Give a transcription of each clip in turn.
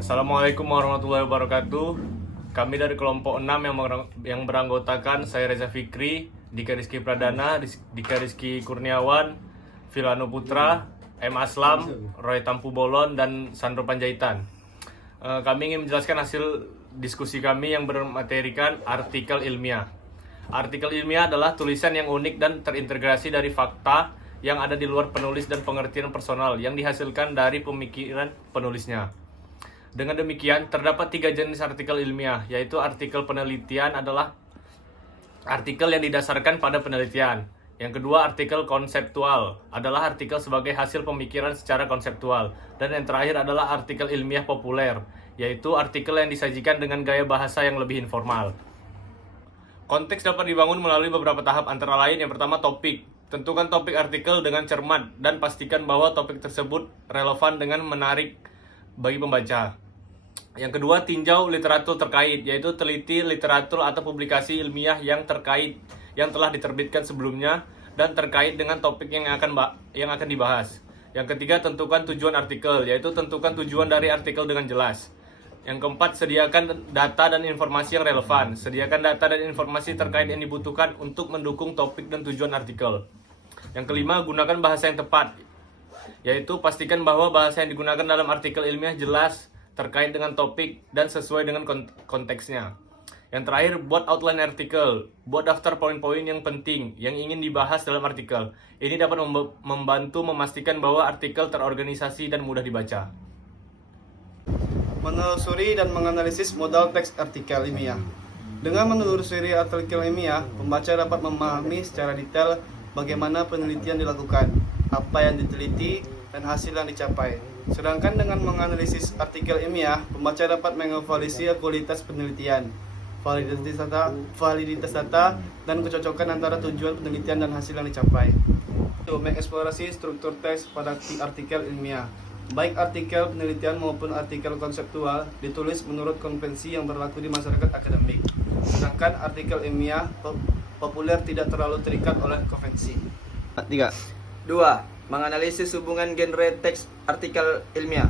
Assalamualaikum warahmatullahi wabarakatuh. Kami dari kelompok 6 yang beranggotakan saya Reza Fikri, Dika Rizky Pradana, Dika Rizky Kurniawan, Vilano Putra, M. Aslam, Roy Tampu Bolon, dan Sandro Panjaitan. Kami ingin menjelaskan hasil diskusi kami yang bermaterikan artikel ilmiah. Artikel ilmiah adalah tulisan yang unik dan terintegrasi dari fakta yang ada di luar penulis dan pengertian personal yang dihasilkan dari pemikiran penulisnya. Dengan demikian, terdapat 3 jenis artikel ilmiah, yaitu artikel penelitian adalah artikel yang didasarkan pada penelitian. Yang kedua, artikel konseptual adalah artikel sebagai hasil pemikiran secara konseptual. Dan yang terakhir adalah artikel ilmiah populer, yaitu artikel yang disajikan dengan gaya bahasa yang lebih informal. Konteks dapat dibangun melalui beberapa tahap, antara lain yang pertama topik. Tentukan topik artikel dengan cermat dan pastikan bahwa topik tersebut relevan dengan menarik bagi pembaca. Yang kedua, tinjau literatur terkait, yaitu teliti literatur atau publikasi ilmiah yang terkait yang telah diterbitkan sebelumnya dan terkait dengan topik yang akan dibahas. Yang ketiga, tentukan tujuan artikel, yaitu tentukan tujuan dari artikel dengan jelas. Yang keempat, sediakan data dan informasi yang relevan. Sediakan data dan informasi terkait yang dibutuhkan untuk mendukung topik dan tujuan artikel. Yang kelima, gunakan bahasa yang tepat, yaitu pastikan bahwa bahasa yang digunakan dalam artikel ilmiah jelas, terkait dengan topik, dan sesuai dengan konteksnya. Yang terakhir, buat outline artikel. Buat daftar poin-poin yang penting yang ingin dibahas dalam artikel. Ini dapat membantu memastikan bahwa artikel terorganisasi dan mudah dibaca. Menelusuri dan menganalisis modal teks artikel ilmiah. Dengan menelusuri artikel ilmiah, pembaca dapat memahami secara detail bagaimana penelitian dilakukan, apa yang diteliti, dan hasil yang dicapai. Sedangkan dengan menganalisis artikel ilmiah, pembaca dapat mengevaluasi kualitas penelitian, validitas data, dan kecocokan antara tujuan penelitian dan hasil yang dicapai. Mengeksplorasi struktur teks pada artikel ilmiah. Baik artikel penelitian maupun artikel konseptual ditulis menurut konvensi yang berlaku di masyarakat akademik. Sedangkan artikel ilmiah populer tidak terlalu terikat oleh konvensi. 3. 2. Menganalisis hubungan genre teks artikel ilmiah.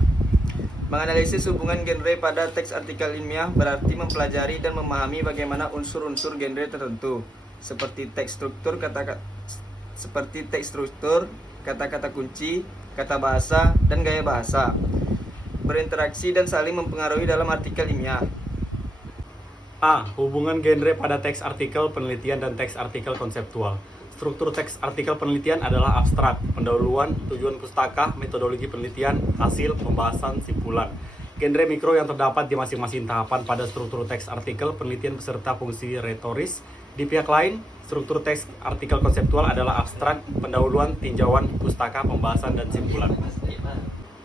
Menganalisis hubungan genre pada teks artikel ilmiah berarti mempelajari dan memahami bagaimana unsur-unsur genre tertentu, seperti teks struktur, kata-kata kunci, kata bahasa, dan gaya bahasa, berinteraksi dan saling mempengaruhi dalam artikel ilmiah. A. Hubungan genre pada teks artikel penelitian dan teks artikel konseptual. Struktur teks artikel penelitian adalah abstrak, pendahuluan, tujuan pustaka, metodologi penelitian, hasil, pembahasan, simpulan. Genre mikro yang terdapat di masing-masing tahapan pada struktur teks artikel penelitian beserta fungsi retoris. Di pihak lain, struktur teks artikel konseptual adalah abstrak, pendahuluan, tinjauan, pustaka, pembahasan, dan simpulan.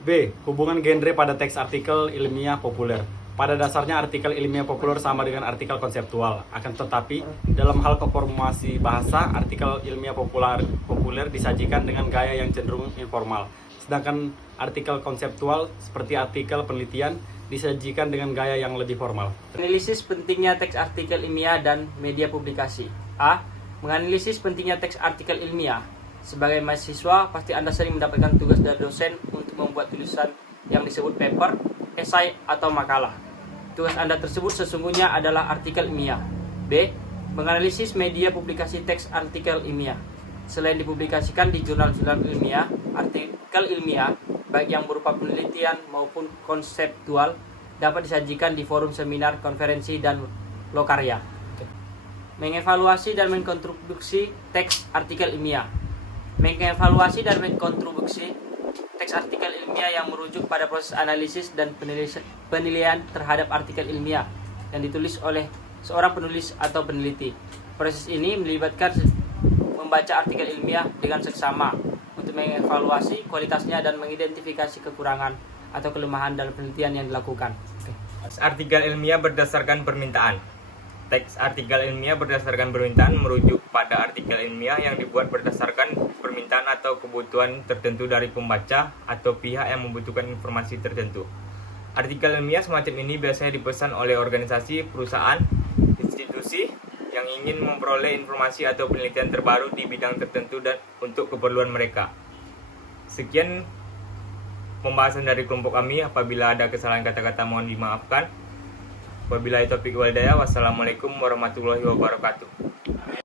B. Hubungan genre pada teks artikel ilmiah populer. Pada dasarnya artikel ilmiah populer sama dengan artikel konseptual. Akan tetapi, dalam hal konformasi bahasa, artikel ilmiah populer disajikan dengan gaya yang cenderung informal. Sedangkan artikel konseptual, seperti artikel penelitian, disajikan dengan gaya yang lebih formal. Analisis pentingnya teks artikel ilmiah dan media publikasi. A. Menganalisis pentingnya teks artikel ilmiah. Sebagai mahasiswa, pasti Anda sering mendapatkan tugas dari dosen untuk membuat tulisan yang disebut paper, esai, atau makalah. Tugas Anda tersebut sesungguhnya adalah artikel ilmiah. B. Menganalisis media publikasi teks artikel ilmiah. Selain dipublikasikan di jurnal-jurnal ilmiah, artikel ilmiah, baik yang berupa penelitian maupun konseptual, dapat disajikan di forum seminar, konferensi, dan lokarya. Mengevaluasi dan mengkontribusi teks artikel ilmiah. Mengevaluasi dan mengkontribusi teks artikel ilmiah yang merujuk pada proses analisis dan penilaian terhadap artikel ilmiah yang ditulis oleh seorang penulis atau peneliti. Proses ini melibatkan membaca artikel ilmiah dengan seksama untuk mengevaluasi kualitasnya dan mengidentifikasi kekurangan atau kelemahan dalam penelitian yang dilakukan. Teks artikel ilmiah berdasarkan permintaan. Teks artikel ilmiah berdasarkan permintaan merujuk pada artikel ilmiah yang dibuat berdasarkan permintaan atau kebutuhan tertentu dari pembaca atau pihak yang membutuhkan informasi tertentu. Artikel ilmiah semacam ini biasanya dipesan oleh organisasi, perusahaan, institusi yang ingin memperoleh informasi atau penelitian terbaru di bidang tertentu dan untuk keperluan mereka. Sekian pembahasan dari kelompok kami. Apabila ada kesalahan kata-kata mohon dimaafkan. Wabillahi taufiq wal hidayah. Wassalamualaikum warahmatullahi wabarakatuh.